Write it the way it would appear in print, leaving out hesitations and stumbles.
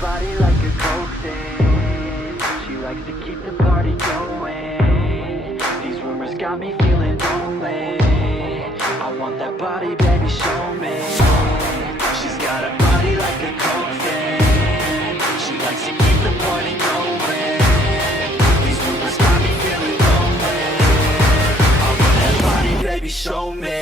body like a coke thing. She likes to keep the party going. These rumors got me feeling lonely. I want that body, baby, show me. She's got a body like a coke thing. She likes to keep the party going. These rumors got me feeling lonely. I want that body, baby, show me.